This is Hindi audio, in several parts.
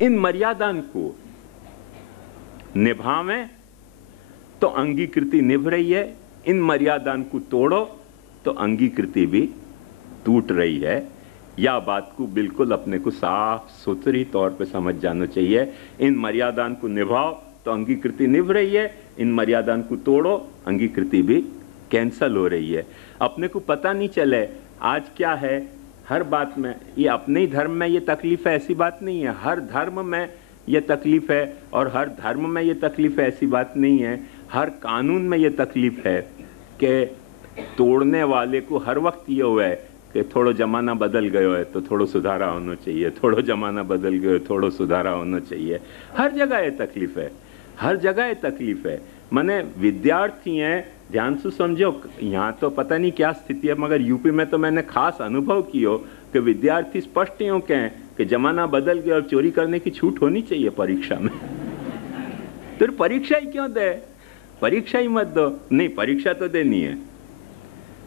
इन मर्यादान को निभावें तो अंगीकृति निभ रही है, इन मर्यादान को तोड़ो तो अंगीकृति भी टूट रही है। या बात को बिल्कुल अपने को साफ सुथरी तौर पे समझ जाना चाहिए। इन मर्यादान को निभाओ तो अंगीकृति निभ रही है, इन मर्यादान को तोड़ो अंगीकृति भी कैंसल हो रही है। अपने को पता नहीं चले आज क्या है, हर बात में ये अपने ही धर्म में ये तकलीफ है ऐसी बात नहीं है, हर धर्म में ये तकलीफ है, और हर धर्म में ये तकलीफ है ऐसी बात नहीं है, हर कानून में ये तकलीफ है कि तोड़ने वाले को हर वक्त ये हुआ है कि थोड़ा जमाना बदल गयो है तो थोड़ा सुधारा होना चाहिए, थोड़ा जमाना बदल गयो थोड़ा सुधारा होना चाहिए। हर जगह ये तकलीफ है, हर जगह ये तकलीफ है। माने विद्यार्थी हैं, ध्यान से समझो, यहाँ तो पता नहीं क्या स्थिति है, मगर यूपी में तो मैंने खास अनुभव किया कि विद्यार्थी स्पष्ट यूँ कहें कि जमाना बदल गया और चोरी करने की छूट होनी चाहिए परीक्षा में। तो परीक्षा ही क्यों दे, परीक्षा ही मत दो। नहीं, परीक्षा तो देनी है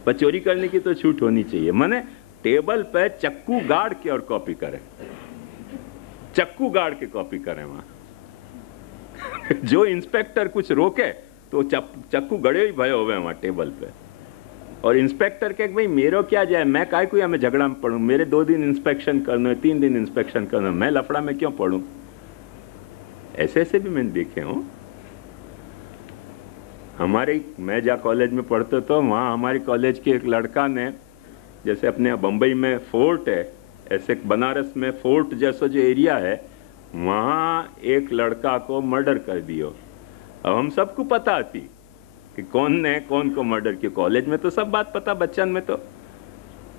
पर चोरी करने की तो छूट होनी चाहिए। माने टेबल पे चक्कू गाड़ के और कॉपी करें, चक्कू गाड़ के कॉपी करें वहां। जो इंस्पेक्टर कुछ रोके तो चक्कू गड़े ही भय होवे वहां टेबल पे, और इंस्पेक्टर के भाई मेरो क्या जाए, मैं काय को मैं झगड़ा में पढ़ूं, मेरे 2 दिन इंस्पेक्शन करना है, 3 दिन इंस्पेक्शन करना है, मैं लफड़ा में क्यों पढ़ूं। ऐसे ऐसे भी मैंने देखे हूं। हमारे मैं जहाँ कॉलेज में पढ़ते तो वहाँ हमारे कॉलेज के एक लड़का ने, जैसे अपने बम्बई में फोर्ट है, ऐसे बनारस में फोर्ट जैसा जो एरिया है, वहाँ एक लड़का को मर्डर कर दियो। अब हम सबको पता आती कि कौन ने कौन को मर्डर किया। कॉलेज में तो सब बात पता, बच्चन में तो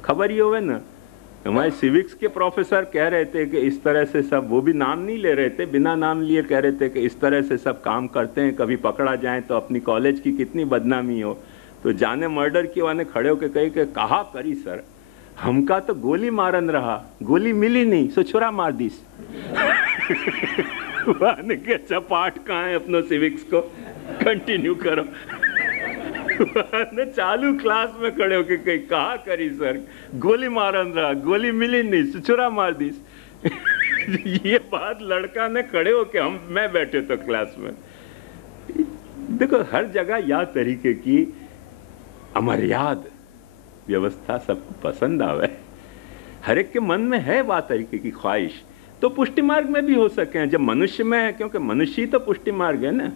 खबर ही होवे ना। हमारे सिविक्स के प्रोफेसर कह रहे थे कि इस तरह से सब, वो भी नाम नहीं ले रहे थे, बिना नाम लिए कह रहे थे कि इस तरह से सब काम करते हैं, कभी पकड़ा जाए तो अपनी कॉलेज की कितनी बदनामी हो। तो जाने मर्डर किए वाने खड़े होके कही कि कहा करी सर, हमका तो गोली मारन रहा, गोली मिली नहीं सो छुरा मार दीस। वाने के अच्छा पाठ कहाँ है, अपनो सिविक्स को कंटिन्यू करो। चालू क्लास में खड़े होके कहीं कहा करी सर, गोली मारन रहा, गोली मिली नहीं, सुछुरा मार दी। ये बात लड़का ने खड़े होके, मैं बैठे तो क्लास में। देखो हर जगह या तरीके की अमर्याद व्यवस्था सबको पसंद आवे, हर एक के मन में है वह तरीके की ख्वाहिश, तो पुष्टि मार्ग में भी हो सके जब मनुष्य में है, क्योंकि मनुष्य ही तो पुष्टि मार्ग है ना।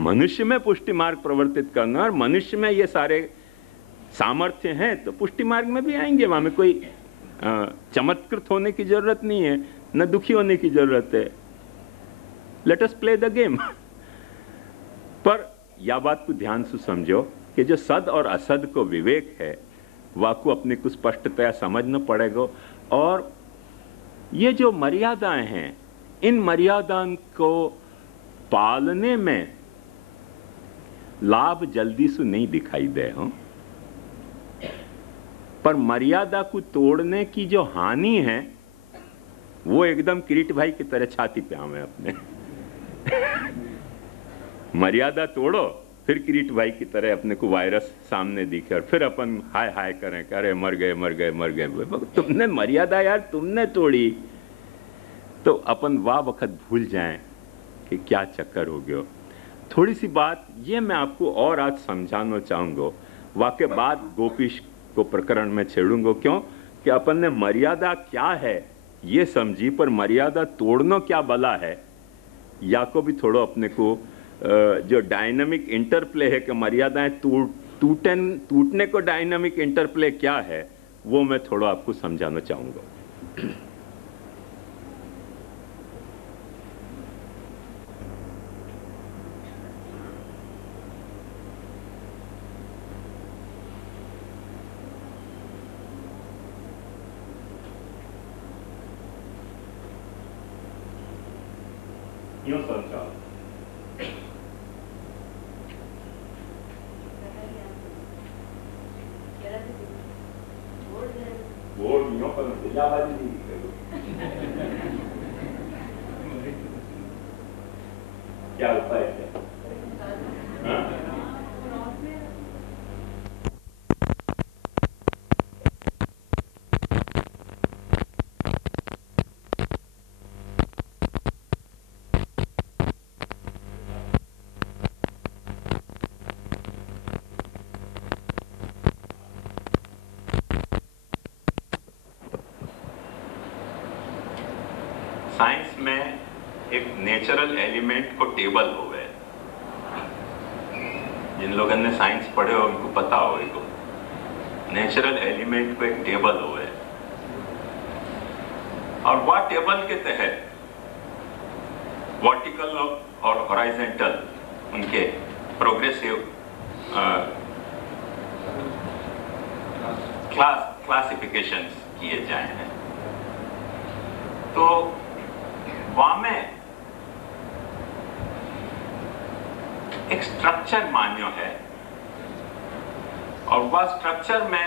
मनुष्य में पुष्टि मार्ग प्रवर्तित करना, और मनुष्य में ये सारे सामर्थ्य हैं तो पुष्टि मार्ग में भी आएंगे। वहां में कोई चमत्कृत होने की जरूरत नहीं है, न दुखी होने की जरूरत है। Let us play the game. पर यह बात को ध्यान से समझो कि जो सद और असद को विवेक है वह को अपने को स्पष्टतया समझना पड़ेगा, और ये जो मर्यादाएं हैं, इन मर्यादाओं को पालने में लाभ जल्दी से नहीं दिखाई दे हो, पर मर्यादा को तोड़ने की जो हानि है वो एकदम किरीट भाई की तरह छाती पे आवे अपने। मर्यादा तोड़ो, फिर किरीट भाई की तरह अपने को वायरस सामने दिखे, और फिर अपन हाय हाय करें, अरे मर गए मर गए मर गए। तुमने मर्यादा यार तुमने तोड़ी, तो अपन वाह वक्त भूल जाएं कि क्या चक्कर हो गया। थोड़ी सी बात ये मैं आपको और आज समझाना चाहूँगा, वाके बाद गोपीश को प्रकरण में छेड़ूंगा। क्यों कि अपन ने मर्यादा क्या है ये समझी, पर मर्यादा तोड़ना क्या बला है या को भी थोड़ा अपने को जो डायनामिक इंटरप्ले है कि मर्यादाएं टूटने को डायनामिक इंटरप्ले क्या है वो मैं थोड़ा आपको समझाना चाहूँगा। यूं समझाओ, बोर्ड यूं पर इलाहाबादी नहीं करो। क्या उपाय है? साइंस में एक नेचुरल एलिमेंट को टेबल हो गए। जिन लोगों ने साइंस पढ़े हो उनको पता होगा, नेचुरल एलिमेंट को एक टेबल हो गए, और वह टेबल के तहत वर्टिकल और हॉरिजॉन्टल उनके प्रोग्रेसिव क्लासिफिकेशंस किए जाए हैं। तो वहां में एक स्ट्रक्चर मान्य है, और वह स्ट्रक्चर में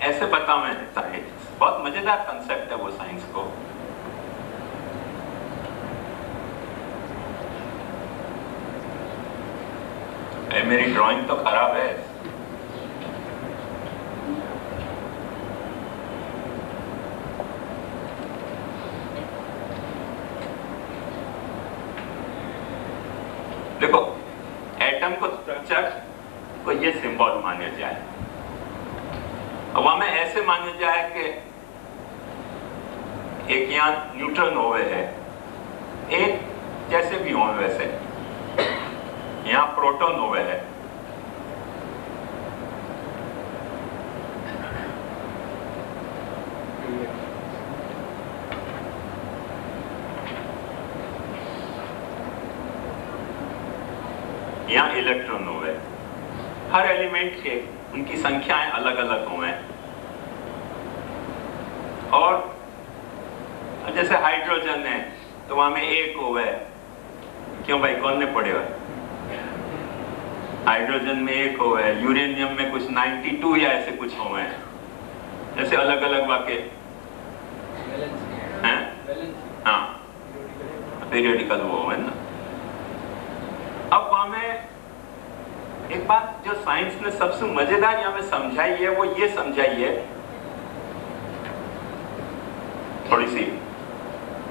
ऐसे बतावे देता है। बहुत मजेदार कंसेप्ट है वो साइंस को। मेरी ड्राइंग तो खराब है। देखो, एटम को स्ट्रक्चर को ये सिंबल माना जाए, अब हमें ऐसे माना जाए कि एक यहाँ न्यूट्रॉन होवे है, एक जैसे भी हो वैसे यहाँ प्रोटॉन होवे है, यहाँ इलेक्ट्रॉन होवे। हर एलिमेंट के उनकी संख्याएं अलग अलग हुए, और जैसे हाइड्रोजन है तो वहां में एक होवे। क्यों भाई, कौन ने पढ़े हुए? हाइड्रोजन में एक होवे, यूरेनियम में कुछ 92 या ऐसे कुछ होवे, जैसे अलग अलग वाक्य हैं। हाँ, पीरियडिकल वो है ना। अब वहां में एक बात जो साइंस ने सबसे मजेदार यहाँ में समझाई है, वो ये समझाई है,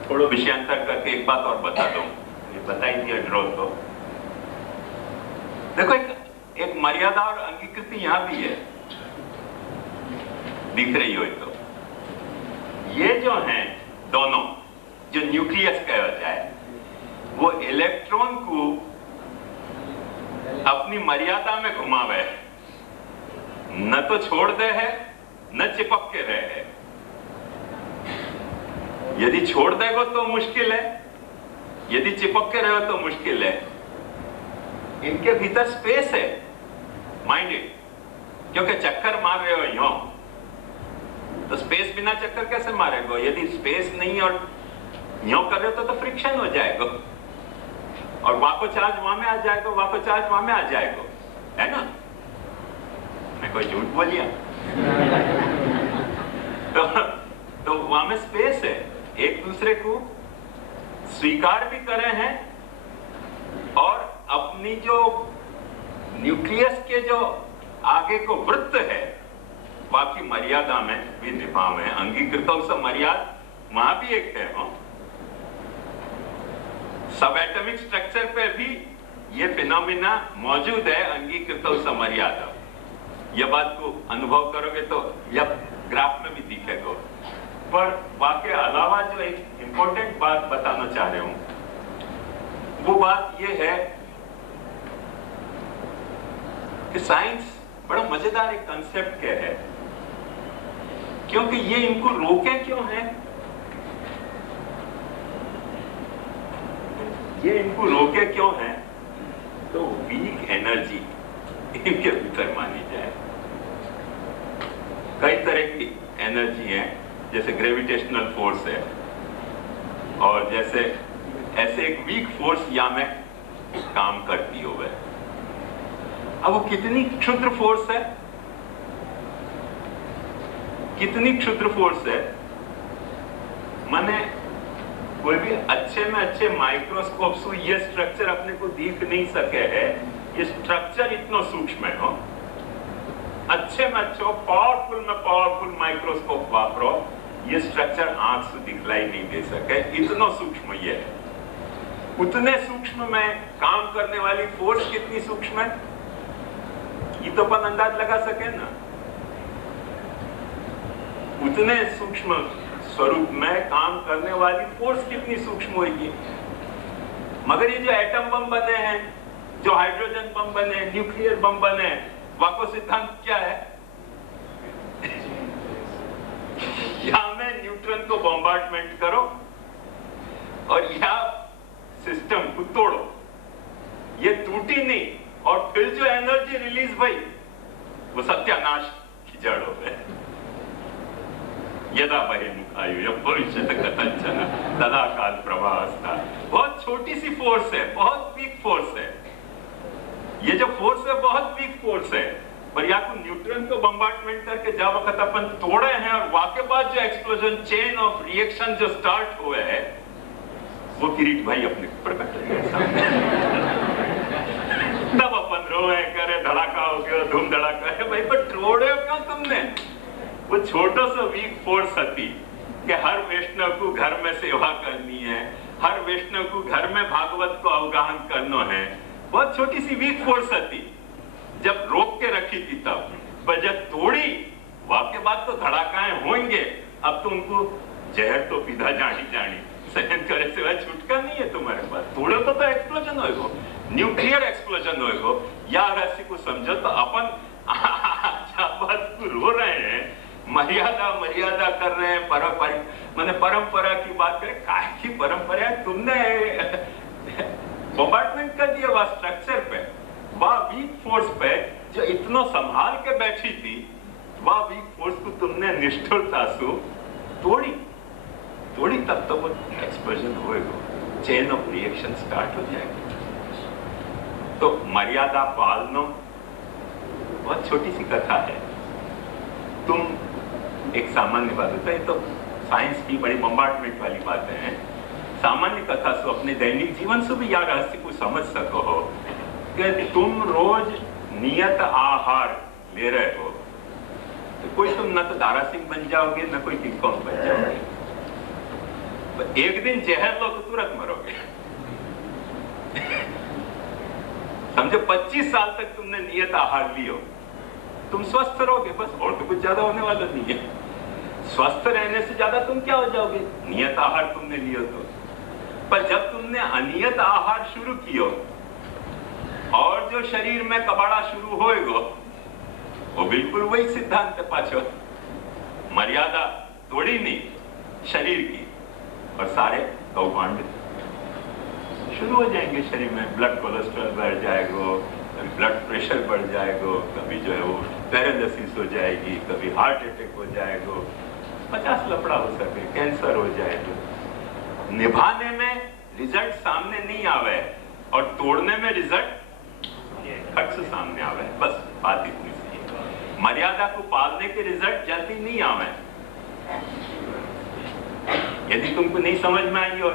थोड़ा विषयांतर करके एक बात और बता दूं। ये बताई थी ड्रॉ तो देखो, एक मर्यादा और अंगीकृति यहां भी है, दिख रही हो तो। ये जो हैं दोनों, जो न्यूक्लियस कहा जाए, वो इलेक्ट्रॉन को अपनी मर्यादा में घुमावे, न तो छोड़ दे है न चिपक के रहे। यदि छोड़ देगो तो मुश्किल है, यदि चिपक के रहो तो मुश्किल है। इनके भीतर स्पेस है, माइंडेड, क्योंकि चक्कर मार रहे हो यो, तो स्पेस बिना चक्कर कैसे मारेगो? यदि स्पेस नहीं और यो कर रहे हो तो फ्रिक्शन हो जाएगा, और वहां को चार्ज वहां में आ जाएगा, वहां को चार्ज वहां में आ जाएगा, है ना? मैं कोई झूठ बोलिया? तो वहां में स्पेस है, एक दूसरे को स्वीकार भी करे हैं, और अपनी जो न्यूक्लियस के जो आगे को वृत्त है बाकी मर्यादा में भी निभाव है। अंगीकृतों से मर्यादा वहां भी एक है। सब एटॉमिक स्ट्रक्चर पे भी ये फिनोमिना मौजूद है, अंगीकृतों से मर्यादा। यह बात को अनुभव करोगे तो यह ग्राफ में भी दिखेगा। पर वाके अलावा जो एक इंपॉर्टेंट बात बताना चाह रहे हूं, वो बात ये है कि साइंस बड़ा मजेदार एक कंसेप्ट क्या है, क्योंकि ये इनको रोके क्यों है? ये इनको रोके क्यों है? तो वीक एनर्जी इनके भीतर मानी जाए। कई तरह की एनर्जी है, जैसे ग्रेविटेशनल फोर्स है, और जैसे ऐसे एक वीक फोर्स या में काम करती हो वह। अब वो कितनी क्षुद्र फोर्स है, कितनी क्षुद्र फोर्स है, माने कोई भी अच्छे में अच्छे माइक्रोस्कोप से ये स्ट्रक्चर अपने को दिख नहीं सके है। ये स्ट्रक्चर इतना सूक्ष्म है, हो अच्छे में अच्छो पावरफुल माइक्रोस्कोप वापरो, ये स्ट्रक्चर आंख से दिखलाई नहीं दे सके, इतना सूक्ष्म ये है। उतने सूक्ष्म में काम करने वाली फोर्स कितनी सूक्ष्म है, ये तो अपन अंदाज लगा सके ना। उतने सूक्ष्म स्वरूप में काम करने वाली फोर्स कितनी सूक्ष्म होगी। मगर ये जो एटम बम बने हैं, जो हाइड्रोजन बम बने, न्यूक्लियर बम बने, वाको सिद्धांत क्या है? यहां में न्यूट्रॉन को बॉम्बार्डमेंट करो और या सिस्टम को तोड़ो, ये टूटी नहीं, और फिर जो एनर्जी रिलीज भई वो सत्यानाश की जड़ हो गए। यदा बहिर्मुखायु भविष्यत कथंचन तदा काल प्रभास्ता। बहुत छोटी सी फोर्स है, बहुत वीक फोर्स है। ये जो फोर्स है बहुत वीक फोर्स है, पर या तो न्यूट्रॉन को बम्बार्डमेंट करके जब वक्त अपन तोड़े हैं और वाके बाद जो एक्सप्लोजन चेन ऑफ रिएक्शन जो स्टार्ट हुए है, वो किरीट भाई अपने प्रकट हो गए सामने। तब अपन रोए करे धड़ाका हो गया, धूम धड़ाका है भाई, पर तोड़े क्यों तुमने? वो छोटो सा वीक फोर्स थी कि हर वैष्णव को घर में सेवा करनी है, हर वैष्णव को घर में भागवत को अवगाहन करना है। बहुत छोटी सी वीक फोर्स थी, जब रोक के रखी थी तब, पर जब तोड़ी वाके बाद तो धड़ाकाएं होंगे। अब तो उनको जहर तो पीधा जानी जानी, सहन करे सिवाय छुटका नहीं है तुम्हारे पास। तोड़ो तो एक्सप्लोजन होएगो, न्यूक्लियर एक्सप्लोजन होएगो। या रहस्य को समझो तो अपन बात को रो रहे हैं, मर्यादा मर्यादा कर रहे हैं, परंपरा की बात करें। काहे की परंपरा? तुमने बॉम्बार्डमेंट कर दिया वह स्ट्रक्चर पे, वह वीक फोर्स पे जो इतना संभाल के बैठी थी, वह वीक फोर्स को तुमने निष्ठुरता से तोड़ी। तब तो वो एक्सप्लोजन होएगा, चेन ऑफ रिएक्शन स्टार्ट हो जाएगी। तो मर्यादा पालना बहुत छोटी सी कथा है। तुम एक सामान्य बात होता है, तो साइंस की बड़ी बम्बार्डमेंट वाली बातें हैं। सामान्य कथा से अपने दैनिक जीवन से भी या रहस्य को समझ सको हो कि तुम रोज नियत आहार ले रहे हो, तो कोई तुम न तो दारा सिंह बन जाओगे, न कोई किंग कॉन्ग बन जाओगे। एक दिन जहर लो तो तुरंत मरोगे। समझो 25 साल तक तुमने नियत आहार लियो, तुम स्वस्थ रहोगे बस, और तो कुछ ज्यादा होने वाला नहीं है। स्वस्थ रहने से ज्यादा तुम क्या हो जाओगे? नियत आहार तुमने लियो तो। पर जब तुमने अनियत आहार शुरू कियो और जो शरीर में कबाड़ा शुरू होएगो, वो बिल्कुल वही सिद्धांत है पाछो। मर्यादा तोड़ी नहीं शरीर की, और सारे कौभांड शुरू हो जाएंगे शरीर में। ब्लड कोलेस्ट्रॉल बढ़ जाएगा, कभी ब्लड प्रेशर बढ़ जाएगा, कभी जो है वो पैरालिसिस हो जाएगी, कभी हार्ट अटैक हो जाएगा, 50 लफड़ा हो सके, कैंसर हो जाएगा। निभाने में रिजल्ट सामने नहीं आवे और तोड़ने में रिजल्ट खट से सामने आवे, बस बात इतनी सी है। मर्यादा को पालने के रिजल्ट जल्दी नहीं आवे। यदि तुमको नहीं समझ में आई हो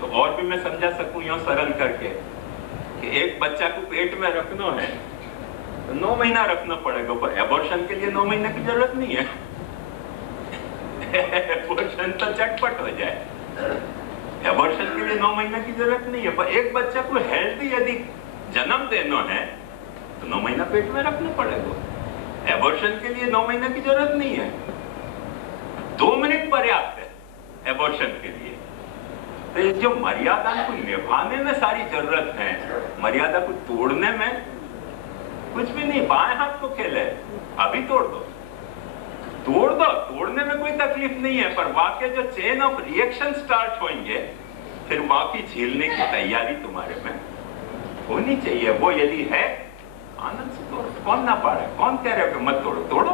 तो और भी मैं समझा सकूं यूं सरल करके कि एक बच्चा को पेट में रखना है तो 9 महीना रखना पड़ेगा, पर एबॉर्शन के लिए 9 महीने की जरूरत नहीं है। एबॉर्शन तो चटपट हो जाए, एबॉर्शन के लिए 9 महीने की जरूरत नहीं है। पर एक बच्चा को हेल्दी यदि जन्म देना है तो 9 महीना पेट में रखना पड़ेगा। एबॉर्शन के लिए 9 महीने की जरूरत नहीं है, 2 मिनट पर्याप्त है एबॉर्शन के लिए। तो जो मर्यादा को निभाने में सारी जरूरत है, मर्यादा को तोड़ने में कुछ भी नहीं। बाएं हाथ को खेल है, अभी तोड़ दो, तोड़ दो, तोड़ने में कोई तकलीफ नहीं है। पर वाकई जो चेन ऑफ रिएक्शन स्टार्ट होंगे, फिर वाकई झेलने की तैयारी तुम्हारे में होनी चाहिए। वो यदि है, आनंद से तोड़ो, कौन ना पा रहा है, कौन कह रहे हो कि मत तोड़ो, तोड़ो।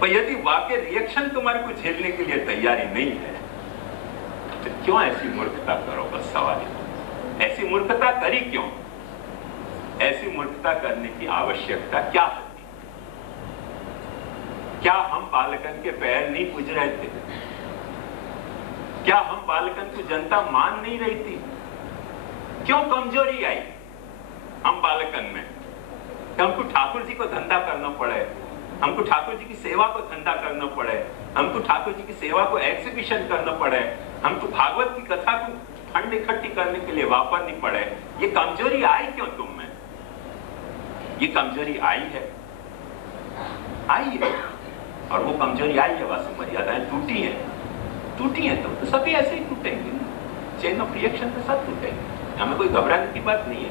पर यदि वाकई रिएक्शन तुम्हारे को झेलने के लिए तैयारी नहीं है, तो क्यों ऐसी मूर्खता करो? बस सवाल ऐसी मूर्खता करी क्यों? ऐसी मूर्खता करने की आवश्यकता क्या है? क्या हम बालकन के पैर नहीं पूज रहे थे? क्या हम बालकन को जनता मान नहीं रही थी? क्यों कमजोरी आई हम बालकन में? हमको ठाकुर जी को धंधा करना पड़े, हमको ठाकुर जी की सेवा को धंधा करना पड़े, हमको ठाकुर जी की सेवा को एग्जीबिशन करना पड़े, हमको भागवत की कथा को फंड इकट्ठी करने के लिए वापरनी पड़े। ये कमजोरी आई क्यों तुम में? ये कमजोरी आई है, आई है। और वो कमजोरी आई है, वास्तु मर्यादाएं टूटी हैं तो सभी ऐसे ही टूटेंगे। चेन ऑफ रिएक्शन पे सब टूटेंगे, हमें कोई घबराने की बात नहीं है।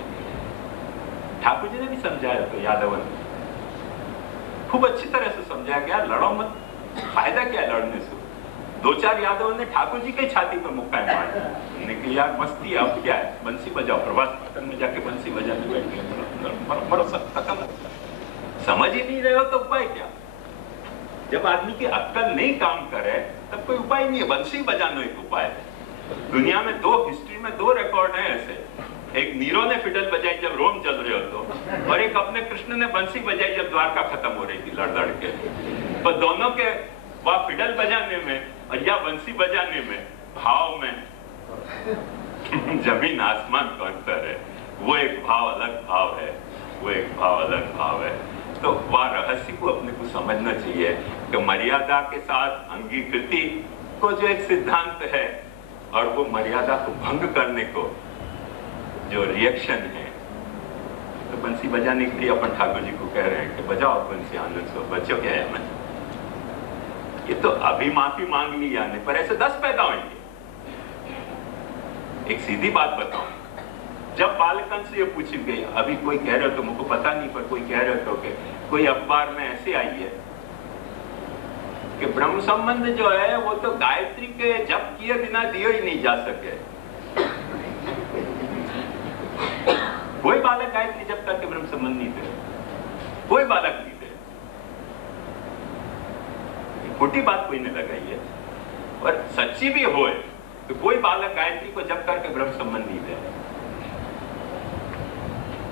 ठाकुर जी ने भी समझाया तो यादवन खूब अच्छी तरह से समझाया गया, लड़ो मत, फायदा क्या है लड़ने से। 2-4 यादव ने ठाकुर जी के छाती पर मुक्का मारा कि यार मस्ती है, अब क्या है, बंसी बजाओ, प्रभास पाटन में जाके बंसी बजाने बैठ गए, मरो सब खत्म। समझ ही नहीं रहे हो तो उपाय क्या? जब आदमी की अक्ल नहीं काम करे तब कोई उपाय नहीं है, बंसी बजाना एक उपाय है। दुनिया में हिस्ट्री में 2 रिकॉर्ड हैं ऐसे, एक नीरो ने फिडल बजाई जब रोम जल रहे हो तो, और एक अपने कृष्ण ने बंसी बजाई जब द्वारका खत्म हो रही थी लड़ के। तो दोनों के वह फिडल बजाने में और या बंसी बजाने में भाव में जमीन आसमान का अंतर है। वो एक भाव अलग भाव है, वो एक भाव अलग भाव है। तो वह रहस्य को अपने को समझना चाहिए कि मर्यादा के साथ अंगीकृति को जो एक सिद्धांत है, और वो मर्यादा को भंग करने को जो रिएक्शन है, तो बंसी बजाने के लिए अपन ठाकुर जी को कह रहे हैं कि बजाओ बंसी, आनंद से बच्चों क्या है। मैं ये तो अभी माफी मांग ली यानी, पर ऐसे 10 पैदा होंगे। एक सीधी बात बताओ, जब बालकन से ये पूछी गई, अभी कोई कह रहे हो तो मुझको पता नहीं, पर कोई कह रहे हो कि कोई अखबार में ऐसे आई है कि ब्रह्म संबंध जो है वो तो गायत्री के जप किए बिना दिए ही नहीं जा सके। कोई बालक गायत्री जब तक के ब्रह्म संबंध नहीं थे, कोई बालक नहीं थे। खोटी बात कोई ने लगाई है, और सच्ची भी हो तो कोई बालक गायत्री को जप करके ब्रह्म संबंध नहीं थे।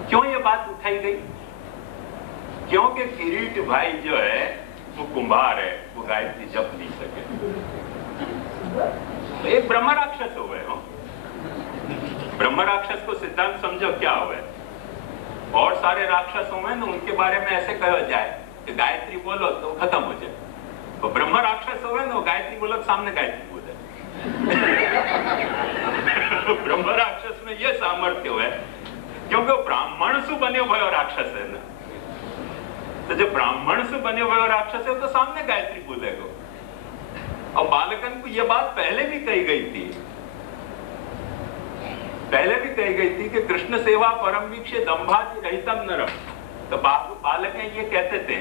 क्यों ये बात उठाई गई? क्योंकि किरीट भाई जो है वो कुंभार है, वो गायत्री जप नहीं सके। तो एक ब्रह्म राक्षस हो गए हो। ब्रह्म राक्षस को सिद्धांत समझो क्या हुआ है। और सारे राक्षस हुए ना, उनके बारे में ऐसे कहा जाए कि गायत्री बोलो तो खत्म हो जाए। तो ब्रह्म राक्षस हुए ना, गायत्री बोलो सामने गायत्री बोले। ब्रह्म राक्षस में ये सामर्थ्य हुआ है क्योंकि वो ब्राह्मण से बने हुए राक्षस है ना। तो जब ब्राह्मण से बने हुए राक्षस है तो सामने गायत्री बोलेगा। और बालकन को यह बात पहले भी कही गई थी, कि कृष्ण सेवा परम वीक्ष्य दंभादि रहितम नरम। तो बालक ये कहते थे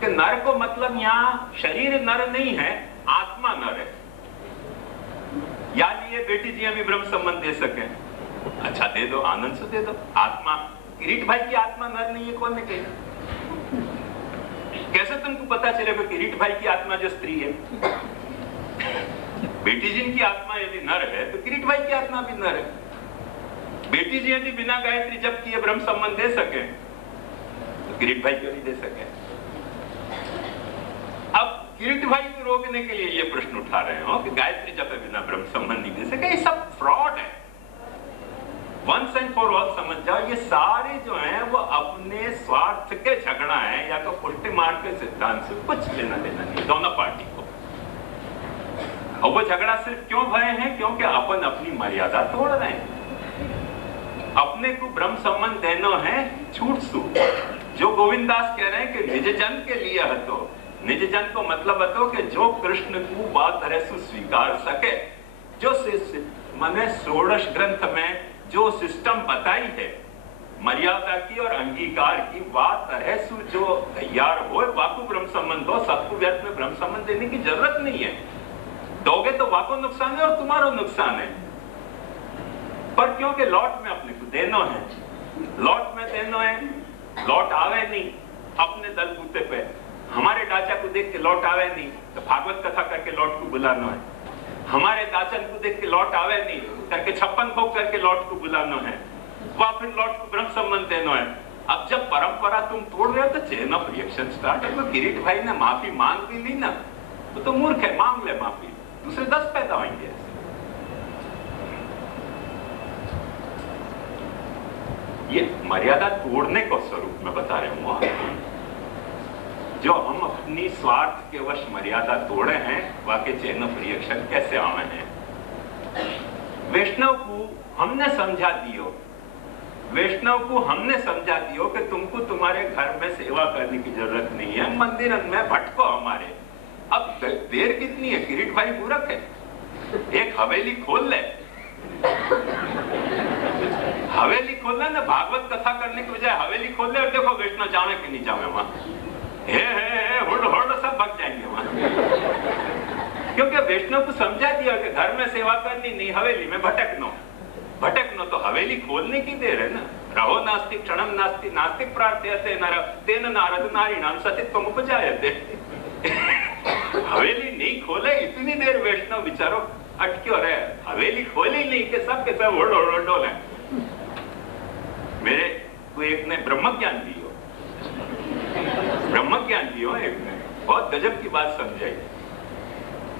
कि नर को मतलब यहाँ शरीर नर नहीं है, आत्मा नर है। यानी ये बेटी जी अभी ब्रह्म संबंध दे सके, अच्छा दे दो, आनंद से दे दो। आत्मा, किरीट भाई की आत्मा नर नहीं है, कौन ने कहा? कैसे तुमको पता चलेगा किरीट भाई की आत्मा जो स्त्री है? बेटी जी की आत्मा यदि नर है तो किरीट भाई की आत्मा भी नर है। बेटी जी यदि बिना गायत्री जप किए ब्रह्म संबंध दे सके तो किरीट भाई क्यों नहीं दे सके? अब किरीट भाई को रोकने के लिए ये प्रश्न उठा रहे हो कि गायत्री जप बिना ब्रह्म संबंध नहीं दे सके। ये सब फ्रॉड है। वंस एंड फॉर ऑल समझ जाओ, ये सारे जो हैं वो अपने स्वार्थ के झगड़ा है, या तो पुष्टि मार्ग के सिद्धांत से कुछ लेना देना नहीं दोनों पार्टी को। और वो झगड़ा सिर्फ क्यों भय है? क्योंकि अपन अपनी मर्यादा तोड़ रहे हैं। अपने को ब्रह्म संबंध देना है छूट सूट। जो गोविंद दास कह रहे हैं कि निज जन के लिए हतो, निज जन को मतलब हतो कि जो कृष्ण को बात तरह से स्वीकार सके, जो मैंने षोडश ग्रंथ में जो सिस्टम बताई है मर्यादा की और अंगीकार की, बात तरह से जो तैयार हो वाकु ब्रह्म संबंध हो, सबको व्यर्थ में ब्रह्म संबंध देने की जरूरत नहीं है। दोगे तो वाको नुकसान है और तुम्हारा नुकसान है। पर क्योंकि लौट में अपने को देना है, लौट में देना है, लौट आवे नहीं अपने दल बूते पे। हमारे डाचा को देख के लौट आवे नहीं तो भागवत कथा करके लौट को बुलाना है। हमारे दाचन को देख के लौट आवे नहीं करके 56 भोग करके लौट को बुलाना है, वह फिर लौट को ब्रह्म संबंध देना है। अब जब परंपरा तुम तोड़ रहे हो तो चेन ऑफ रिएक्शन स्टार्ट है। तो किरीट भाई ने माफी मांग भी ली ना, तो मूर्ख है, मांग ले माफी, दूसरे 10 पैदा होंगे। ये मर्यादा तोड़ने को स्वरूप में बता रहे हूं। जो हम अपनी स्वार्थ के वश मर्यादा तोड़े हैं, वाकई चेन ऑफ रिएक्शन कैसे आवे हैं। वैष्णव को हमने समझा दियो, वैष्णव को हमने समझा दियो कि तुमको तुम्हारे घर में सेवा करने की जरूरत नहीं है, मंदिर में भटको हमारे, अब देर कितनी है, किरीट भाई पूरक है, एक हवेली खोल ले, हवेली खोलना ना, भागवत कथा करने के बजाय हवेली खोल ले और देखो वैष्णव जावे कि नहीं जावे वहां, हे हुड हुड सब भाग जाएंगे वहां। क्योंकि वैष्णव को समझा दिया कि घर में सेवा करनी नहीं, हवेली में भटकनो तो हवेली खोलने की देर है ना। रहो नास्तिक क्षणम नास्ति नास्तिक प्रार्थयते नर तेन नारद नारीणाम सतित्वम उपजायते। हवेली नहीं खोले इतनी देर वैष्णव विचारो अटक्यो रहे, हवेली खोली नहीं कि सब के सब डोले। मेरे को एक ने ब्रह्म ज्ञान दियो, एक ने बहुत गजब की बात समझाई।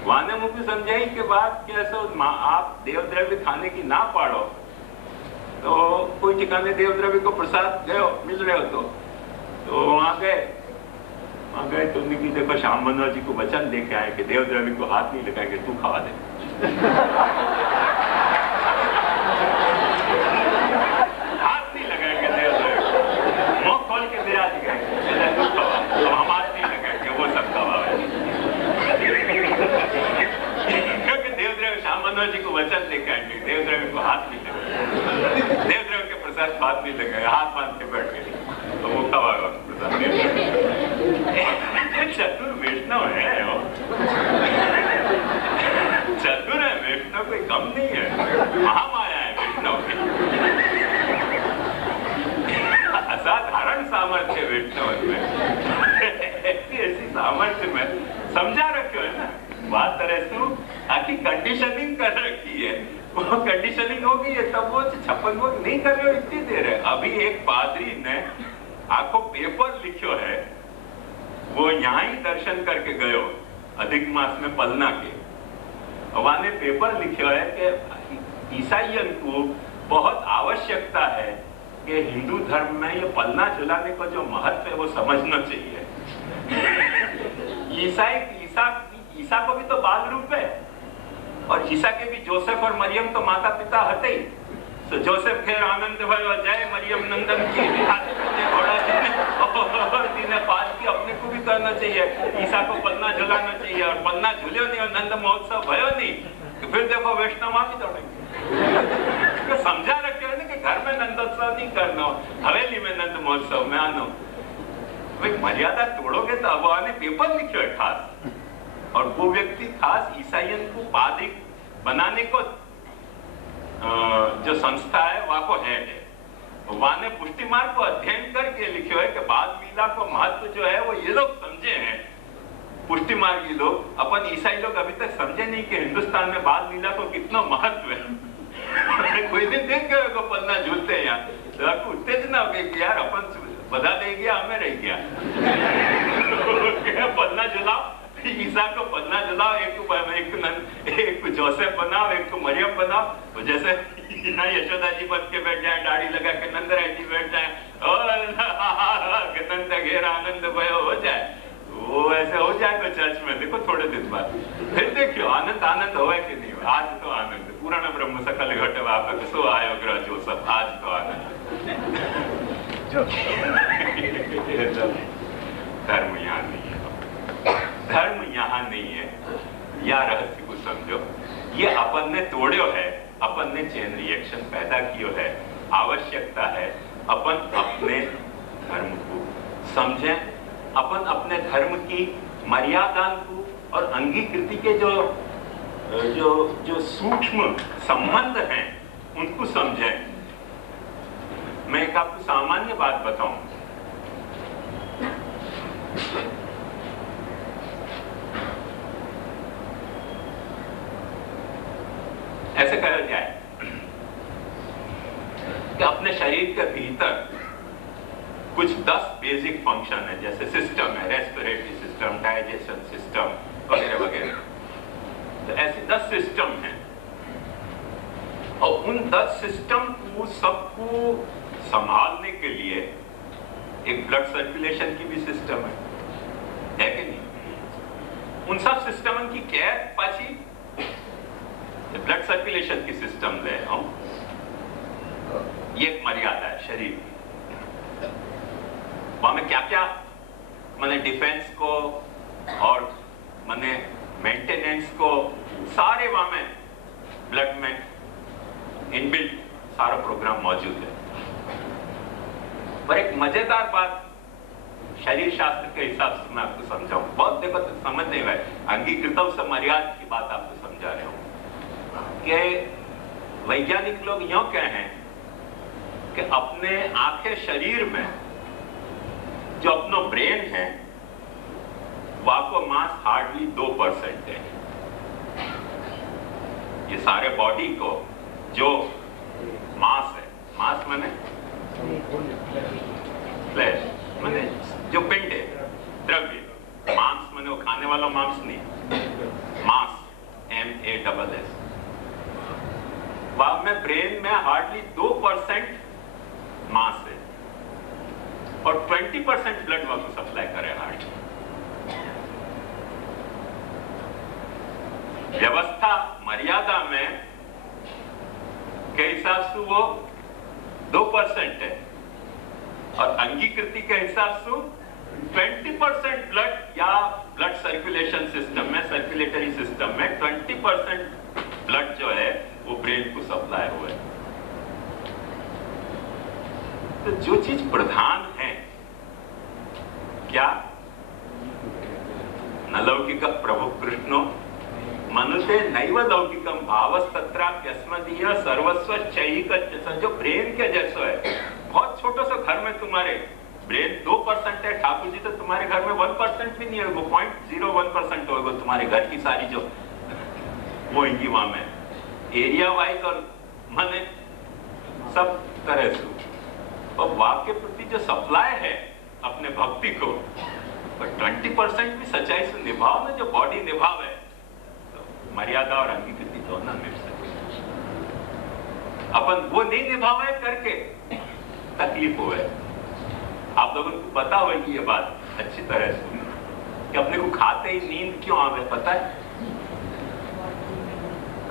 वहां ने मुझे समझाई कि बात कैसे आप देव द्रव्य खाने की ना पाड़ो, तो कोई ठिकाने देव द्रव्य को प्रसाद गयो मिल रहे हो तो वहां गए तो उनकी देखो श्याम मनोहर जी को वचन लेके आए कि देव द्रव्य को हाथ नहीं लगाएंगे, तू खावा दे। हाथ नहीं लगाएंगे देव द्रव्य, मुंह खोल के विराज गए, तो हम हाथ नहीं लगाएंगे, वो सब खावा है। क्योंकि देव द्रव्य श्याम मनोहर जी को वचन लेके आएंगे, देव द्रव्य को हाथ नहीं लगाएंगे, देव द्रव्य के प्रसाद हाथ नहीं लगाएंगे, हाथ बांध के बैठ गए तो वो खावा प्रसाद। चतुर वैष्णव है, चतुर है वैष्णव, कोई कम नहीं है, महामाया है वैष्णव की, असाधारण सामर्थ्य वैष्णव में, ऐसी सामर्थ्य में समझा रखे है ना। बात तरह से आखिर कंडीशनिंग कर रखी है, वो कंडीशनिंग होगी है तब वो 56 वो नहीं कर रहे हो इतनी देर है। अभी एक पादरी ने आखो पेपर लिखो है, वो यहाँ ही दर्शन करके गयो अधिक मास में पलना के, वहां ने पेपर लिखो है कि ईसाइयन को बहुत आवश्यकता है कि हिंदू धर्म में ये पलना झुलाने का जो महत्व है वो समझना चाहिए। ईसा को भी तो बाल रूप है, और ईसा के भी जोसेफ और मरियम तो माता पिता हते ही, तो जोसेफ खेर आनंद भयो जय मरियम नंदन की पास की अपने को भी करना चाहिए, ईसा को पन्ना झुलाना चाहिए, और पन्ना झूलो नहीं और नंद महोत्सव भयो नहीं तो फिर देखो वैष्णव आ भी दौड़ेंगे। तो समझा रखे है ना कि घर में नंदोत्सव नहीं करना, हवेली में नंद महोत्सव में आनो, भाई मर्यादा तोड़ोगे तो अब आने पेपर लिखो है खास, और वो व्यक्ति खास ईसाइयन को पादरी बनाने को जो संस्था है वहां को हेड है, वहां ने पुष्टि मार्ग को अध्ययन करके लिखो है कि बाल लीला को महत्व जो है वो ये लोग समझे हैं, पुष्टि मार्गी लोग। अपन ईसाई लोग अभी तक समझे नहीं कि हिंदुस्तान में बाल लीला को कितना महत्व है। कोई दिन देख गए को पन्ना झूलते हैं यहाँ, तो उत्तेजना हो गई कि यार अपन बधा दे गया, हमें रह गया। पन्ना झुलाओ, ईसा को पन्ना झुलाओ, एक को जोसेफ बनाओ, एक को मरियम बनाओ, तो जैसे यशोदा जी बन के बैठ जाए, दाढ़ी लगा के नंद राय जी बैठ जाए और नंद घेर आनंद भयो हो जाए, वो ऐसे हो जाएगा चर्च में। देखो थोड़े दिन बाद फिर देखियो आनंद हो कि नहीं। आज तो आनंद पुराण ब्रह्म सकल घट व्यापक सो आयो ग्रह जो सब, आज तो आनंद। धर्म यहाँ नहीं है, धर्म यहाँ नहीं है, या रहस्य को समझो। ये अपन ने तोड़ो है, अपन ने चेन रिएक्शन पैदा किया है, आवश्यकता है अपन अपने धर्म को समझें, अपन अपने धर्म की मर्यादा को और अंगीकृति के जो सूक्ष्म संबंध हैं उनको समझें। मैं एक आपको सामान्य बात बताऊं, ऐसे कहा जाए कि अपने शरीर के भीतर कुछ 10 बेसिक फंक्शन है, जैसे सिस्टम है, रेस्पिरेटरी सिस्टम, डाइजेशन सिस्टम वगैरह वगैरह। तो ऐसे 10 सिस्टम हैं, और उन 10 सिस्टम को सबको संभालने के लिए एक ब्लड सर्कुलेशन की भी सिस्टम है कि नहीं? उन सब सिस्टम की केयर पाची ब्लड सर्कुलेशन की सिस्टम ले आओ, ये एक मर्यादा है शरीर की। वहां में क्या क्या मैंने डिफेंस को और माने मेंटेनेंस को सारे वहां में ब्लड में इनबिल्ट सारा प्रोग्राम मौजूद है। पर एक मजेदार बात शरीर शास्त्र के हिसाब से मैं आपको समझाऊं, बहुत देखो तो समझ नहीं हुआ, अंगीकृतव से मर्यादा की बात आपको समझा रहे हूं कि वैज्ञानिक लोग यूं कहें कि अपने आंखें शरीर में जो अपना ब्रेन है वाको मास हार्डली 2% है। ये सारे बॉडी को जो मास है, मास माने फ्लैश माने जो पिंड है, द्रव्य, मांस माने वो खाने वाला मांस नहीं, मास MASS, वहां में ब्रेन में हार्डली 2% मास है और 20% ब्लड वहां को सप्लाई करे हार्ट। व्यवस्था मर्यादा में के हिसाब से वो 2% है और अंगीकृति के हिसाब से 20% ब्लड या ब्लड सर्कुलेशन सिस्टम में, सर्कुलेटरी सिस्टम में 20% ब्लड जो है वो ब्रेन को सप्लाई हुआ है। तो जो चीज प्रधान है क्या, न लौकिक प्रभु कृष्णो मनुते नैव लौकिकम भावस्तत्राप्यस्मदीय सर्वस्व चैक, जो ब्रेन के जैसा है। बहुत छोटा सा घर में तुम्हारे ब्रेन 2% है, ठाकुर जी तो तुम्हारे घर में 1% भी नहीं है, वो 0.01% होगा तुम्हारे घर की सारी जो वो होगी वहां में, एरिया वाइज और माने सब तरह से। और वाक के प्रति जो सप्लाई है अपने भक्ति को, पर 20% भी सच्चाई से निभाव में, जो बॉडी निभाव है, तो मर्यादा और अंगीकृति दोनों मिल सके। अपन वो नहीं निभाव है करके तकलीफ हुए। आप लोगों को पता होगी ये बात अच्छी तरह से कि अपने को खाते ही नींद क्यों आवे, पता है?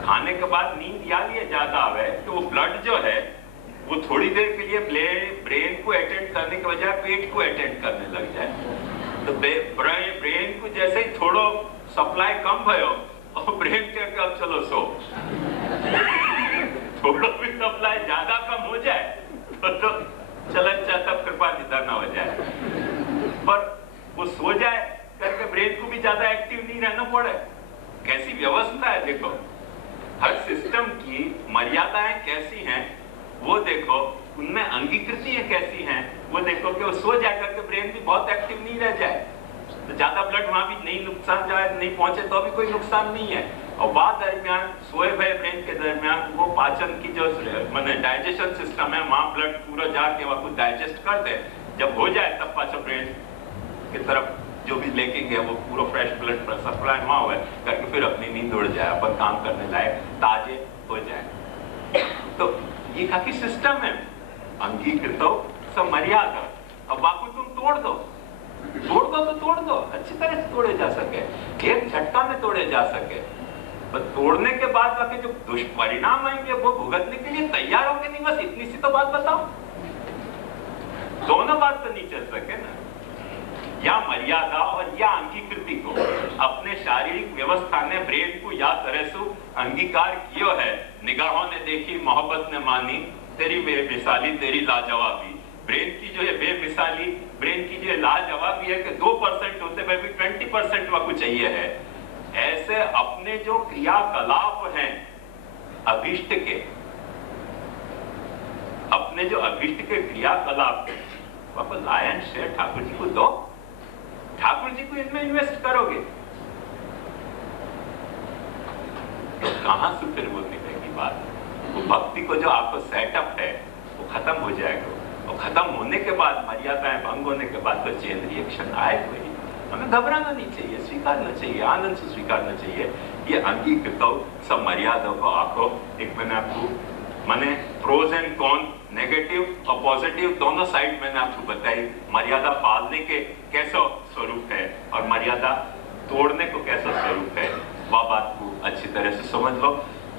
खाने के बाद नींद या लिए ज्यादा आवे कि वो ब्लड जो है वो थोड़ी देर के लिए ब्रेन को अटेंड करने के बजाय पेट को अटेंड करने लग जाए। तो ब्रेन को जैसे ही थोड़ो सप्लाई कम भयो और ब्रेन के अब चलो सो, थोड़ा भी सप्लाई ज्यादा कम हो जाए तो चलन चाहता कृपा निधन ना हो जाए, पर वो सो जाए करके ब्रेन को भी ज्यादा एक्टिव नहीं रहना पड़े। कैसी व्यवस्था है देखो, हर सिस्टम की मर्यादाएं कैसी हैं वो देखो, उनमें अंगीकृतियां कैसी हैं वो देखो कि वो सो जाए करके ब्रेन भी बहुत एक्टिव नहीं रह जाए, तो ज्यादा ब्लड वहां भी नहीं नुकसान जाए नहीं पहुंचे तो भी कोई नुकसान नहीं है। और बाद दरमियान सोए हुए ब्रेन के दरमियान वो पाचन की जो माने डाइजेशन सिस्टम है वहां ब्लड पूरा जाके वहां कुछ डाइजेस्ट कर दे, जब हो जाए तब पाचन ब्रेन की तरफ जो भी लेके वो पूरा फ्रेश ब्लड सप्लाई वहां हुआ करके फिर अपनी नींद उड़ जाए, अपन काम करने लायक ताजे हो जाए। तो ये काफी सिस्टम है, अंगीकृत सब मर्यादा। अब बाकी तुम तोड़ दो तो तोड़ दो, अच्छी तरह से तोड़े जा सके, एक झटका में तोड़े जा सके, पर तोड़ने के बाद बाकी जो दुष्परिणाम आएंगे वो भुगतने के लिए तैयार होंगे नहीं, बस इतनी सी तो बात बताओ। दोनों बात तो नहीं चल सके ना, या मर्यादा और या अंगीकृति को अपने शारीरिक व्यवस्था ने ब्रेन को या तरह से अंगीकार किया है। निगाहों ने देखी मोहब्बत ने मानी, तेरी बेमिसाली तेरी लाजवाबी। ब्रेन की जो है बेमिसाली, ब्रेन की जो लाजवाबी है कि 2% होते हुए भी 20% वह कुछ चाहिए है। ऐसे अपने जो क्रियाकलाप हैं अभीष्ट के, अपने जो अभीष्ट के क्रियाकलाप वह लायन शेयर ठाकुर जी को दो, ठाकुर जी को इनमें इन्वेस्ट करोगे तो कहां से फिर वो निकलेगी बात। वो भक्ति को जो आपको सेटअप है वो खत्म हो जाएगा, और खत्म होने के बाद मर्यादाएं भंग होने के बाद तो चेन रिएक्शन आएगा ही। हमें घबराना नहीं चाहिए, स्वीकारना चाहिए, आनंद से स्वीकारना चाहिए। ये अंगीकृत सब मर्यादा को आंखों, एक मैंने आपको माने प्रोज एंड कॉन, नेगेटिव और पॉजिटिव दोनों साइड मैंने आपको बताई। मर्यादा पालने के कैसा स्वरूप है और मर्यादा तोड़ने को कैसा स्वरूप है, वह बात को अच्छी तरह से समझ लो।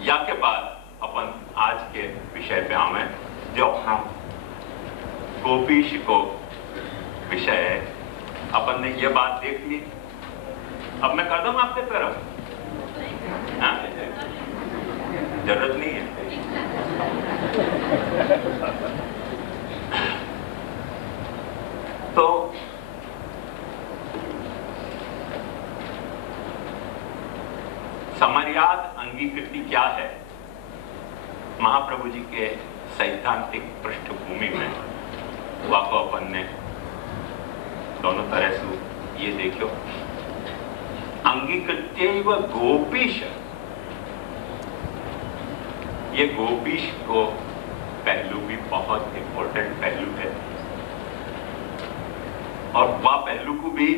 या के बाद अपन आज के विषय पे आवे, जो अपना गोपीश को विषय है। अपन ने ये बात देख ली अब मैं कर दूं आपके तरफ? हाँ? जरूरत नहीं है। तो समर्याद अंगीकृति क्या है? महाप्रभु जी के सैद्धांतिक पृष्ठभूमि में वाको अपन ने दोनों तरह से ये देखो, अंगीकृत्यैव गोपीश, ये गोपीश को पहलू भी बहुत इंपॉर्टेंट पहलू है, और वह पहलू को भी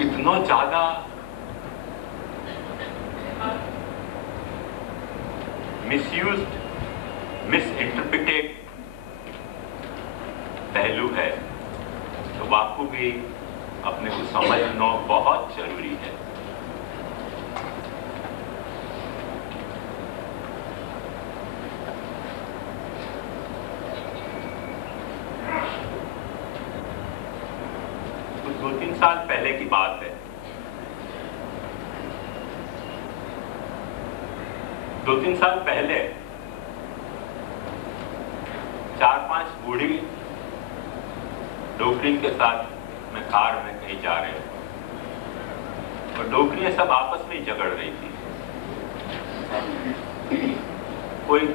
इतना ज्यादा मिसयूज्ड, मिसइंटरप्रिटेड पहलू है, तो वाकु भी अपने को समझना बहुत जरूरी है। तो 2-3 साल पहले की बात है। 2-3 साल पहले 4-5 बूढ़ी डोकरी के साथ मैं कार में कहीं जा रहे थे, और डोकरियां सब आपस में ही झगड़ रही थी। कोई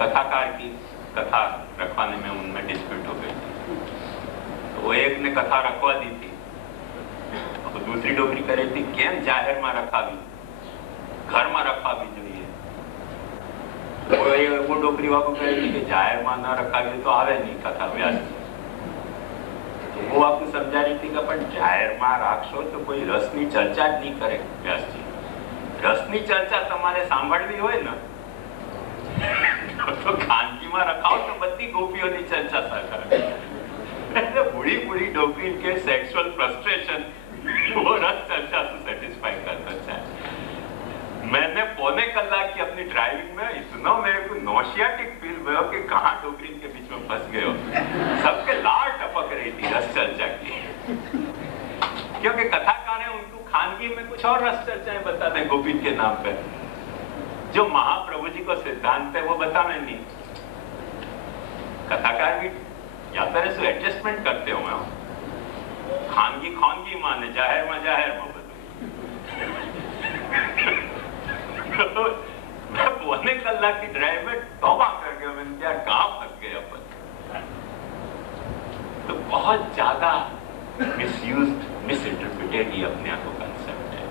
कथाकार की कथा रखवाने में उनमें डिस्प्यूट हो गई थी, तो वो एक ने कथा रखवा दी थी, तो दूसरी डोकरी कह रही थी केम जाहिर में रखा भी, घर में रखा भी જોઈએ। वो डोकरी वाको कह रही थी कि जाहिर में न रखा भी तो आवे नहीं कथा व्यास। वो आपको समझा रही थी कि अपन जाहिर में राखशो तो कोई रसनी चर्चा ज नहीं करे व्यास जी। रसनी चर्चा તમારે સાંભળવી હોય ને तो खानगी में रखाओ तो बत्ती गोपियों की चर्चा करे। बूढ़ी बूढ़ी डोकरी के सेक्सुअल फ्रस्ट्रेशन वो रस चर्चा से सेटिस्फाई करता है। मैंने 1.25 कलाक की अपनी ड्राइविंग में इतना मेरे को नौशियाटिक फील हुआ कि कहाँ डोकरी के बीच में फंस गए हो। सबके लार टपक रही थी रस चर्चा की, क्योंकि कथाकार है उनको खानगी में कुछ और रस चर्चाएं बताते हैं गोपी के नाम पे, जो महाप्रभु जी को सिद्धांत है वो बतावे नहीं। कथाकार भी या तरह से एडजस्टमेंट करते हो, मैं खानगी खानगी माने जाहिर में बदल। तो मैं 1.25 कलाक की ड्राइव में तौबा कर गया, मैंने क्या कहां फंस गए अपन। तो बहुत ज्यादा मिसयूज्ड, मिसइंटरप्रिटेड ये अपने आप को कंसेप्ट है।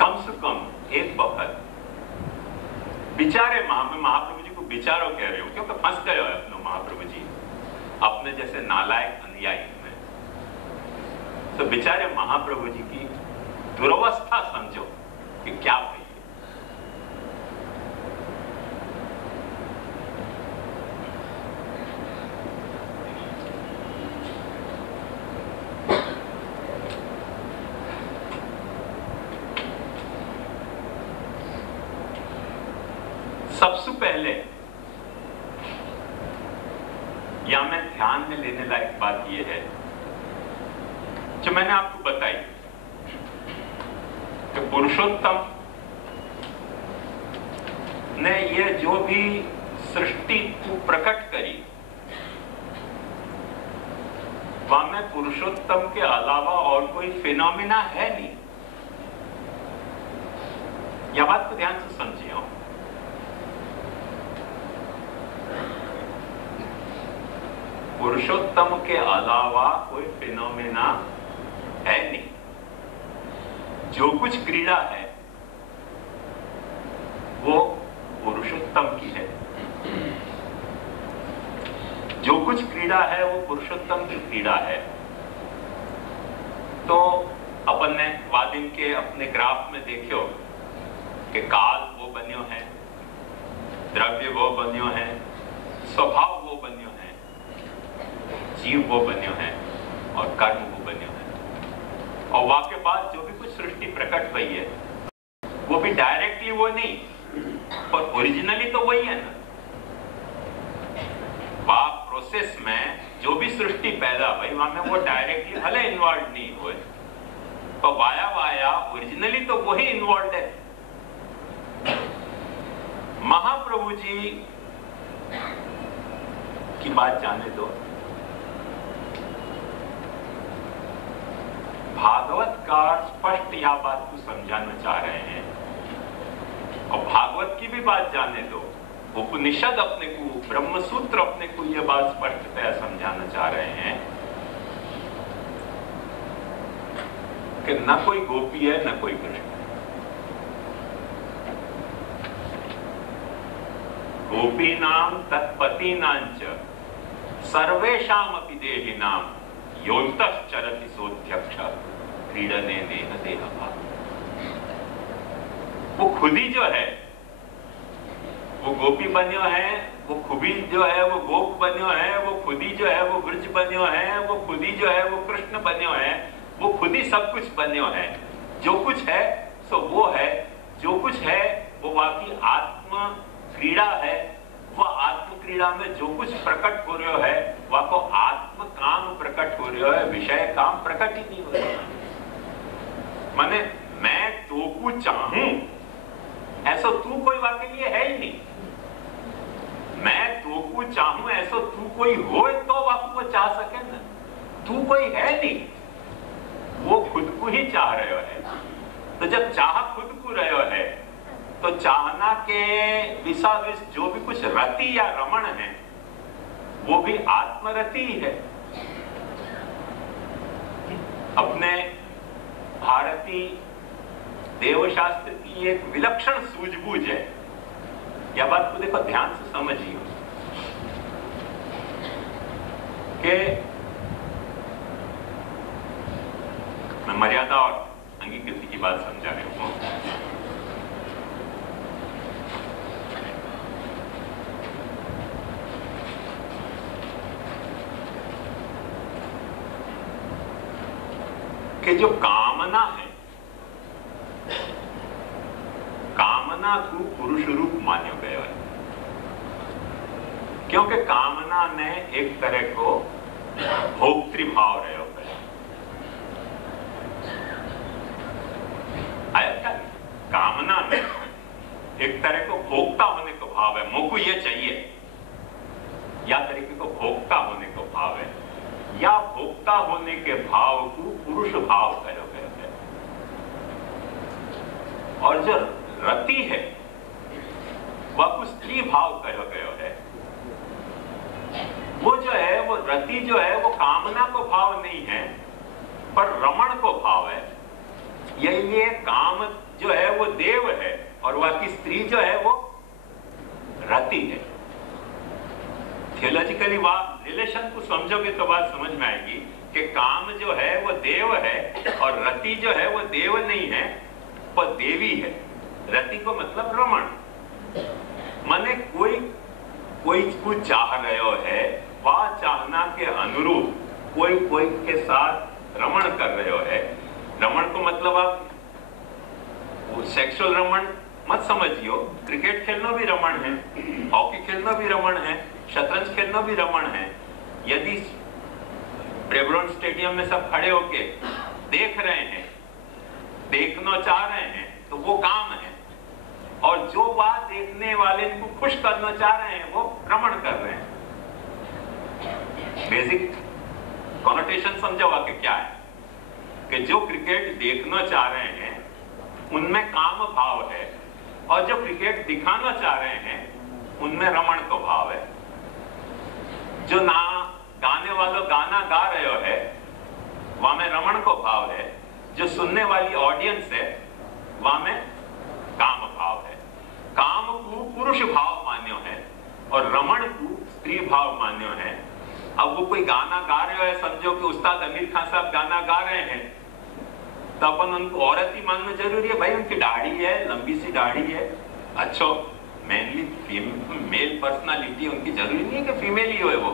कम से कम एक वक्त बिचारे महाप्रभु जी को बिचारो कह रहे हो, क्योंकि फंस गए हो अपने महाप्रभु जी अपने जैसे नालायक अनुयायी में। तो बिचारे महाप्रभु जी की दुर्वस्था समझो कि क्या हुई। सबसे पहले या मैं ध्यान में लेने लायक बात यह है जो मैंने आपको बताई कि पुरुषोत्तम ने ये जो भी सृष्टि प्रकट करी वहां में पुरुषोत्तम के अलावा और कोई फिनोमिना है नहीं। यह बात को ध्यान से समझिए। पुरुषोत्तम के अलावा कोई फिनोमेना है नहीं। जो कुछ क्रीड़ा है वो पुरुषोत्तम की है, जो कुछ क्रीड़ा है वो पुरुषोत्तम की क्रीड़ा है। तो अपन ने वादिन के अपने ग्राफ में देखियो कि काल वो बन्यो है, द्रव्य वो बन्यो है, स्वभाव वो बन्यो है, जीव वो बन्यो है और कर्म वो बन्यो है। और वाक्य बाद जो भी कुछ सृष्टि प्रकट हुई है वो भी डायरेक्टली वो नहीं, पर ओरिजिनली तो वही है ना। वाक प्रोसेस में जो भी सृष्टि पैदा भाई वहां में वो डायरेक्टली भले इन्वॉल्व नहीं हुए, तो वाया वाया ओरिजिनली तो वही इन्वॉल्व है। महाप्रभु जी की बात जाने दो। भागवतकार स्पष्ट यह बात को समझाना चाह रहे हैं, और भागवत की भी बात जाने दो, उपनिषद अपने को, ब्रह्मसूत्र अपने को यह बात स्पष्टतया समझाना चाह रहे हैं कि न कोई गोपी है न कोई कृष्ण। गोपीनाम तत्पतीनांच सर्वेषाम अपि देहिनाम योऽन्तः चरति सोऽध्यक्ष क्रीडने नेह देहभाव। वो खुद ही जो है वो गोपी बन्यो है, वो खुदी जो है वो गोप बन्यो है, वो खुदी जो है वो ब्रज बन्यो है, वो खुदी जो है वो कृष्ण बन्यो है, वो खुद ही सब कुछ बन्यो है। जो कुछ है सो वो है, जो कुछ है वो बाकी आत्म क्रीड़ा है। वह आत्म क्रीड़ा में जो कुछ प्रकट हो रहा है वह को आत्म काम प्रकट हो रहा है, विषय काम प्रकट ही नहीं हो रहा। माने मैं तो को चाहूं ऐसा तू कोई वाकई लिए है ही नहीं। मैं तू को चाहूं ऐसा तू कोई हो तो वाकई वो चाह सके ना। तू कोई है नहीं, वो खुद को ही चाह रहे हो है। तो जब चाह खुद को रहे है तो चाहना के विसाविस जो भी कुछ रति या रमण है वो भी आत्मरति है। अपने भारतीय देवशास्त्र की एक विलक्षण सूझबूझ है। यह बात को देखो ध्यान से समझिए कि मैं मर्यादा और अंगीकृति की बात समझा रहा हूं। कि जो कामना है, कामना को पुरुष रूप मान्यो गया है, क्योंकि कामना ने एक तरह को भोक्तृभाव रहे होता है। आया क्या? कामना में एक तरह को भोक्ता होने को भाव है, मुझको ये चाहिए, या तरीके को भोक्ता होने को भाव है, या भोक्ता होने के भाव को पुरुष भाव कहा गया है। और जो रति है वह को स्त्री भाव कहा गया है। वो जो है वो रति जो है वो कामना को भाव नहीं है पर रमण को भाव है। ये काम जो है वो देव है और वह की स्त्री जो है वो रति है। थियोलॉजिकली वह रिलेशन को समझोगे तो बात समझ में आएगी कि काम जो है वो देव है और रति जो है वो देव नहीं है, वो देवी है। रति को मतलब रमण, माने कोई कुछ चाह रहे हो है, वह चाहना के अनुरूप कोई के साथ रमण कर रहे हो है। रमण को मतलब आप वो सेक्सुअल रमण मत समझियो। क्रिकेट खेलना भी रमण है, हॉकी खेलना भी रमण है, शतरंज खेलना भी रमण है। यदि ब्रेबरॉन स्टेडियम में सब खड़े होके देख रहे हैं, देखना चाह रहे हैं, तो वो काम है। और जो बात देखने वाले को खुश करना चाह रहे हैं वो रमण कर रहे हैं। बेसिक कॉनोटेशन समझोगा कि क्या है कि जो क्रिकेट देखना चाह रहे हैं उनमें काम भाव है, और जो क्रिकेट दिखाना चाह रहे हैं उनमें रमण को भाव है। जो ना गाने वालों गाना गा रहे हो है वहां में रमण को भाव है। जो सुनने वाली ऑडियंस है वहां में काम भाव है। काम को पुरुष भाव मान्यो है और रमण को स्त्री भाव मान्यो है। अब वो कोई गाना गा रहे हो है, समझो कि उस्ताद आमिर खान साहब गाना गा रहे हैं, तो अपन उनको औरत ही मानना जरूरी है। भाई उनकी दाढ़ी है, लंबी सी दाढ़ी है, अच्छा मेनली मेल पर्सनालिटी, उनकी जरूरी नहीं है कि फीमेल ही हो वो।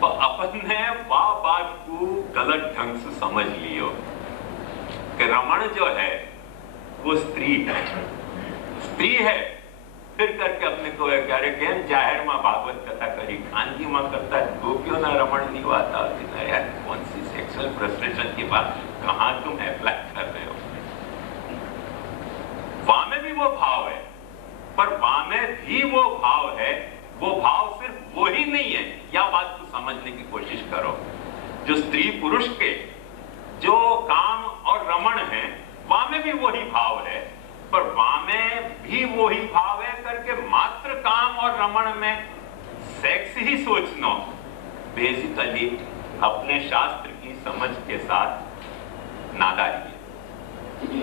तो अपन ने वाह बात को गलत ढंग से समझ लियो कि रमण जो है वो स्त्री है। स्त्री है फिर करके अपने को क्यारे केम जाहिर में भागवत कथा करी खानगी में करता गोपियों ना रमण नहीं आता यार, कौन सी सेक्सुअल फ्रस्ट्रेशन की बात कहां तुम अप्लाई कर रहे हो। वहां में भी वो भाव है, पर वहां में भी वो भाव है, वो भाव सिर्फ वो ही नहीं है। या बात को समझने की कोशिश करो, जो स्त्री पुरुष के जो काम और रमण है वहां में भी वही भाव है, पर वहां में भी वही भाव है करके मात्र काम और रमण में सेक्स ही सोचना बेसिकली अपने शास्त्र की समझ के साथ नादारी है।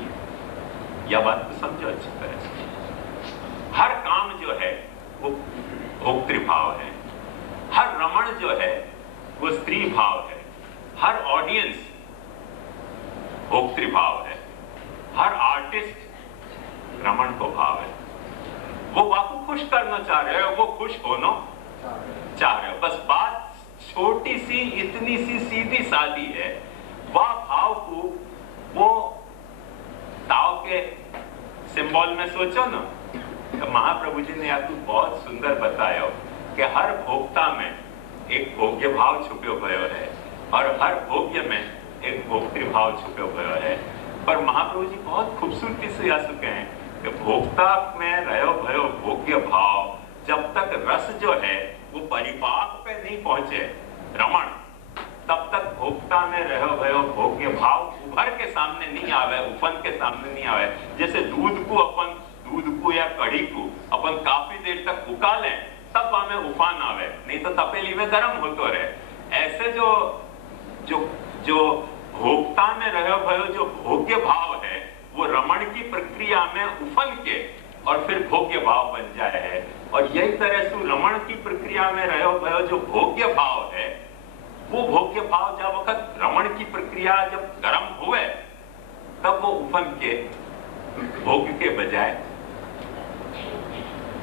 यह बात को समझो अच्छी तरह से। हर काम जो है वो भोक्तृभाव है, हर रमण जो है वो स्त्री भाव है, हर ऑडियंस भोक्तृभाव है, हर आर्टिस्ट रमण को भाव है। वो वाकू खुश करना चाह रहे हो, वो खुश होना चाह रहे हो, बस बात छोटी सी इतनी सी सीधी सादी है। वह भाव को वो ताव के सिंबल में सोचो ना, तो महाप्रभु जी ने आपको बहुत सुंदर बताया कि हर भोक्ता में एक भोग्य भाव छुपे हुए है और हर भोग्य में एक भोक्तृभाव छुपे हुए है। पर महाप्रभु जी बहुत खूबसूरती से आ चुके हैं कि भोक्ता में रहो भयो भोग्य भाव, जब तक रस जो है वो परिपाक पे नहीं पहुंचे रमण, तब तक भोक्ता में रहो भयो भोग्य भाव उभर के सामने नहीं आवे, उफन के सामने नहीं आवे। जैसे दूध को या कढ़ी को अपन काफी देर तक उकालें तब हमें उफान आवे, नहीं तो तपेली में गर्म होतो रहे। ऐसे जो भोक्ता में रहो भयो जो भोग्य भाव है वो रमण की प्रक्रिया में उफन के और फिर भोग्य भाव बन जाए है। और यही तरह से रमण की प्रक्रिया में रहो भयो जो भोग्य भाव है, वो भोग्य भाव जब वक्त रमण की प्रक्रिया जब गर्म हुए तब वो उफन के भोग के बजाय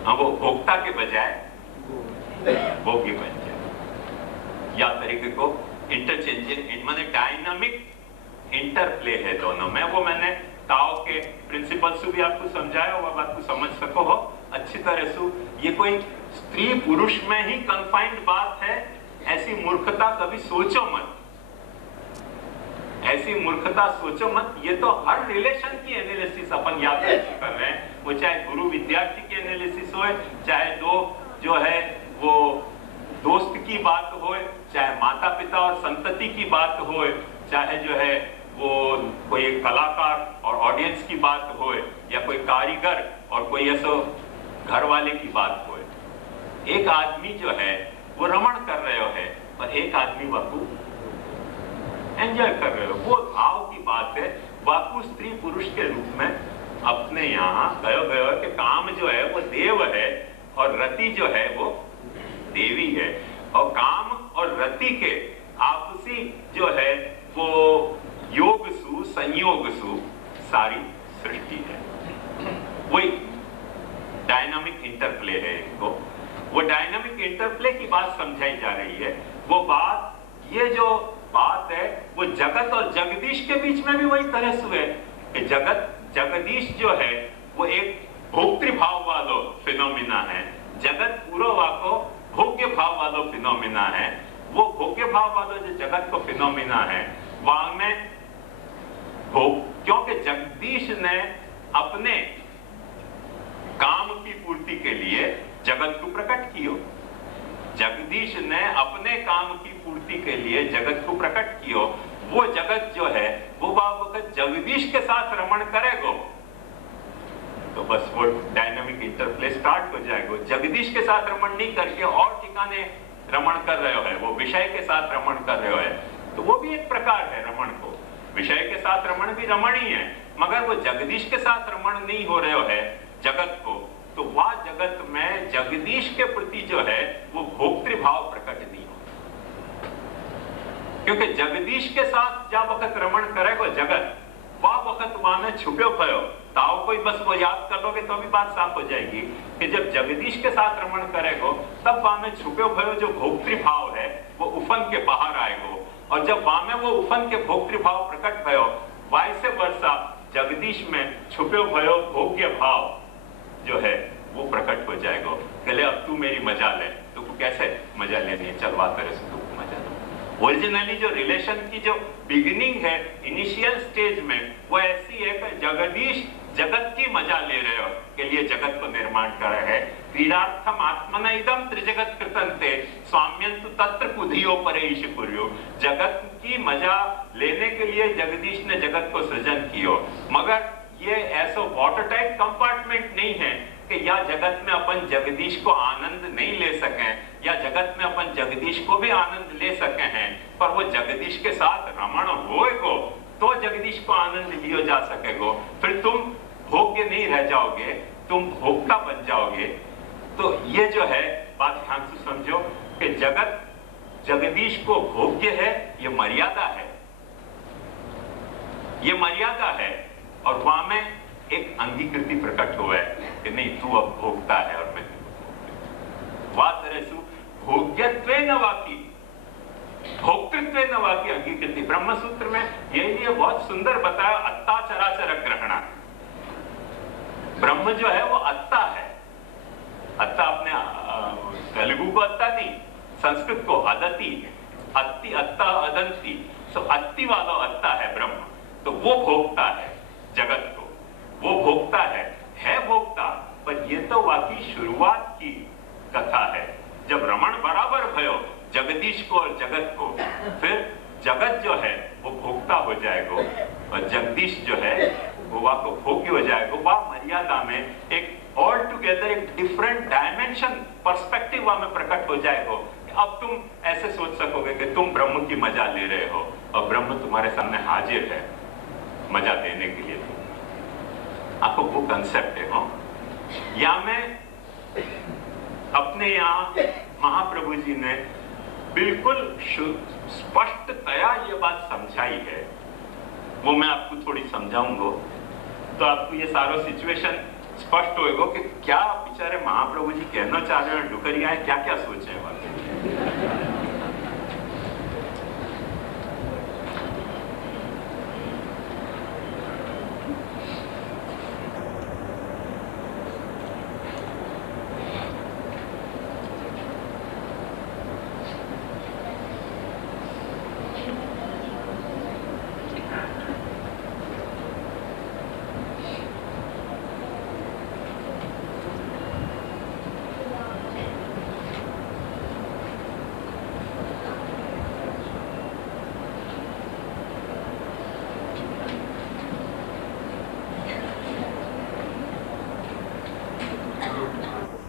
वो भोक्ता के बजाय भोग्य बन जाए। या तरीके को इंटरचेंजिंग माने डायनामिक इंटरप्ले है दोनों में। वो मैंने ताओ के प्रिंसिपल से भी आपको समझाया, वो बात को समझ सको हो अच्छी तरह से। ये कोई स्त्री पुरुष में ही कन्फाइंड बात है, ऐसी मूर्खता कभी सोचो मत, ऐसी मूर्खता सोचो मत। ये तो हर रिलेशन की एनालिसिस अपन याद कर रहे हैं, वो चाहे गुरु विद्यार्थी की एनालिसिस हो, चाहे दो जो है वो दोस्त की बात हो, चाहे माता पिता और संतति की बात हो, चाहे जो है वो कोई कलाकार और ऑडियंस की बात हो, या कोई कारीगर और कोई ऐसा घर वाले की बात हो। एक आदमी जो है वो रमण कर रहे हो है और एक आदमी वाकू एंजॉय कर रहे हो। वो भाव की बात है। वाकू स्त्री पुरुष के रूप में अपने यहाँ गयो कि काम जो है वो देव है और रति जो है वो देवी है, और काम और रति के आपसी जो है वो योग सु संयोग सु सारी सृष्टि है। वही डायनामिक इंटरप्ले है। इनको वो डायनामिक इंटरप्ले की बात समझाई जा रही है। वो बात, ये जो बात है वो जगत और जगदीश के बीच में भी वही तरह से है कि जगदीश जो है वो एक भोक्तृभाव वालो फिनोमिना है, जगत पूरा वाको भोग्य भाव वालो फिनोमिना है। वो भोग्य भाव वालो जो जगत को फिनोमिना है वहां में क्योंकि जगदीश ने अपने काम की पूर्ति के लिए जगत को प्रकट कियो, जगदीश ने अपने काम की पूर्ति के लिए जगत को प्रकट कियो। वो जगत जो है वो वक्त जगदीश के साथ रमण करेगो तो बस वो डायनामिक इंटरप्ले स्टार्ट हो जाएगा। जगदीश के साथ रमण नहीं करके और ठिकाने रमण कर रहे हो है, वो विषय के साथ रमण कर रहे हो है, तो वो भी एक प्रकार है रमण को। विषय के साथ रमण भी रमण ही है, मगर वो जगदीश के साथ रमण नहीं हो रहे हो है जगत को, तो वह जगत में जगदीश के प्रति जो है वो भोक्तृभाव प्रकट नहीं हो। क्योंकि जगदीश के साथ जब वक्त रमण करेगा जगत, वह वक्त वहां में छुपे भयो ताओ कोई बस वो याद कर लोगे तो भी बात साफ हो जाएगी कि जब जगदीश के साथ रमण करेगो तब वहां में छुपे भयो जो भोक्तृभाव है वो उफन के बाहर आएगो, और जब वहां में वो उफन के भोक्तृभाव प्रकट भयो वाइसे वर्षा जगदीश में छुपे भयो भोग्य भाव जो है वो प्रकट हो ओरिजिनली जो रिलेशन की जो बिगिनिंग है इनिशियल स्टेज में, वो ऐसी है कि जगदीश जगत की मजा ले रहे हो के लिए जगत को निर्माण कर रहे हैं। क्रीडार्थम आत्मन इदम त्रिजगत कृतंते स्वाम्यंतु तत्र कुधियो परेश कुर्यो। जगत की मजा लेने के लिए जगदीश ने जगत को सृजन कियो, मगर ये ऐसा वाटर टाइप कंपार्टमेंट नहीं है कि या जगत में अपन जगदीश को आनंद नहीं ले सके, या जगत में अपन जगदीश को भी आनंद ले सके हैं, पर वो जगदीश के साथ रमण होएगो तो जगदीश को आनंद लियो जा सकेगो। फिर तुम भोग्य नहीं रह जाओगे, तुम भोक्ता बन जाओगे। तो ये जो है बात ध्यान से समझो कि जगत जगदीश को भोग्य है, ये मर्यादा है, ये मर्यादा है। और वहां में एक अंगीकृति प्रकट हुआ है कि नहीं तू अब भोगता है और मैं वातरेसु भोग्यत्वेन वाकी, भोक्तृत्वेन वाकी अंगीकृति। ब्रह्म सूत्र में यही बहुत सुंदर बताया, अत्ता चराचर ग्रहणा। ब्रह्म जो है वो अत्ता है। अत्ता अपने तेलुगु को अत्ता नहीं, संस्कृत को अदति, अत्ति अत्ता अदंती, सो अत्ति वाला अत्ता है ब्रह्म। तो वो भोगता है जगत को, वो भोगता है भोगता। पर ये तो वाकई शुरुआत की कथा है, जब रमण बराबर भयो जगदीश को और जगत को, फिर जगत जो है वो भोक्ता हो जाएगा और जगदीश जो है वो वहां को भोग्य हो जाएगा। वह मर्यादा में एक ऑल टुगेदर एक डिफरेंट डायमेंशन पर्सपेक्टिव वहां में प्रकट हो जाएगा। अब तुम ऐसे सोच सकोगे कि तुम ब्रह्म की मजा ले रहे हो और ब्रह्म तुम्हारे सामने हाजिर है मजा देने के लिए। आपको वो कंसेप्ट है। हो या मैं अपने यहाँ महाप्रभु जी ने बिल्कुल स्पष्टतया ये बात समझाई है, वो मैं आपको थोड़ी समझाऊंगा तो आपको ये सारा सिचुएशन स्पष्ट होएगा कि क्या बेचारे महाप्रभु जी कहना चाह रहे हैं, डुकरिया है, क्या क्या सोच रहे हैं।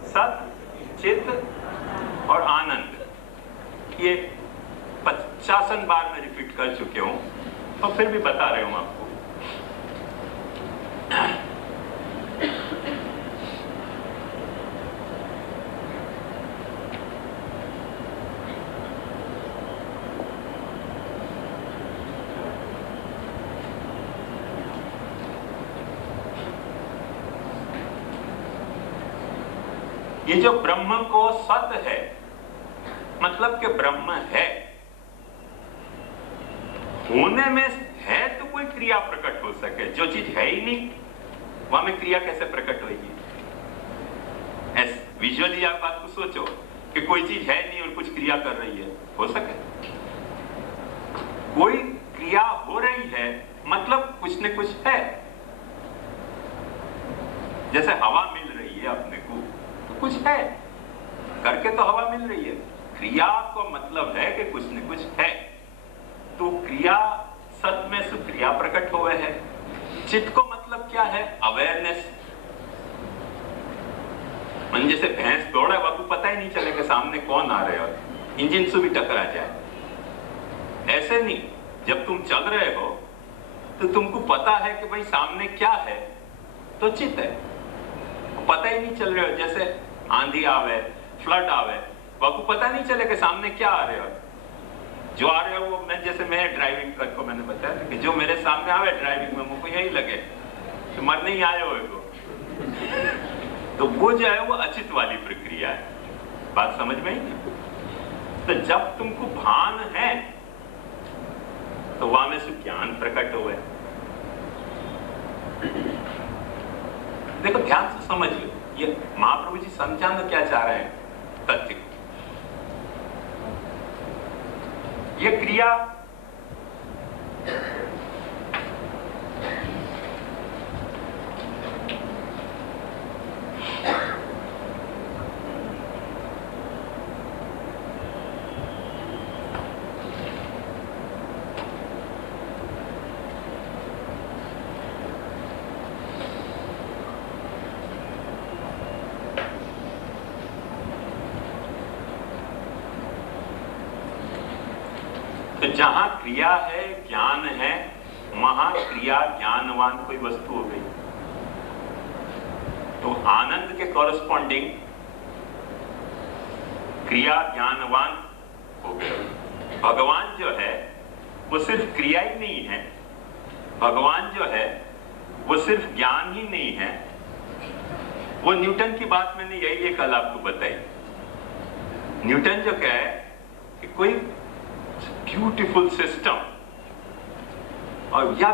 सत, चित्त और आनंद, ये 50 बार मैं रिपीट कर चुके हूं और फिर भी बता रहे हूं आपको। ये जो ब्रह्म को सत है, मतलब कि ब्रह्म है, होने में है तो कोई क्रिया प्रकट हो सके। जो चीज है ही नहीं वहां में क्रिया कैसे प्रकट होगी? विजुअली आप बात को सोचो कि कोई चीज है नहीं और कुछ क्रिया कर रही है, हो सके? कोई क्रिया हो रही है मतलब कुछ न कुछ है। जैसे हवा मिल रही है अपने को तो कुछ है, करके तो हवा मिल रही है। क्रिया को मतलब है कि कुछ न कुछ है। तो क्रिया सत में से क्रिया प्रकट हुए है। चित्त को मतलब क्या है? अवेयरनेस। मन जैसे भैंस दौड़ा वह को पता ही नहीं चलेगा सामने कौन आ रहे हो, इंजन से भी टकरा जाए। ऐसे नहीं, जब तुम चल रहे हो तो तुमको पता है कि भाई सामने क्या है, तो चित्त है। पता ही नहीं चल रहे हो, जैसे आंधी आवे, फ्लड आवे, वह को पता नहीं चले कि सामने क्या आ रहे हो। जो आ रहे हो वो मैं ड्राइविंग करको मैंने बताया कि जो मेरे सामने आवे ड्राइविंग में मुझको यही लगे तो मर नहीं आए हो तो वो जो है वो अचित वाली प्रक्रिया है। बात समझ में ही नहीं। तो जब तुमको भान है तो वहां में से ज्ञान प्रकट हुए। देखो ध्यान से समझिए, ये महाप्रभु जी समझाना क्या चाह रहे हैं तथ्य को। ये क्रिया तो जहां क्रिया है, ज्ञान है, वहां क्रिया ज्ञानवान कोई वस्तु हो गई। तो आनंद के कॉरस्पॉन्डिंग क्रिया ज्ञानवान हो गए। भगवान जो है वो सिर्फ क्रिया ही नहीं है, भगवान जो है वो सिर्फ ज्ञान ही नहीं है। वो न्यूटन की बात मैंने यही कल आपको बताई। न्यूटन जो कहे कि कोई ब्यूटीफुल सिस्टम और या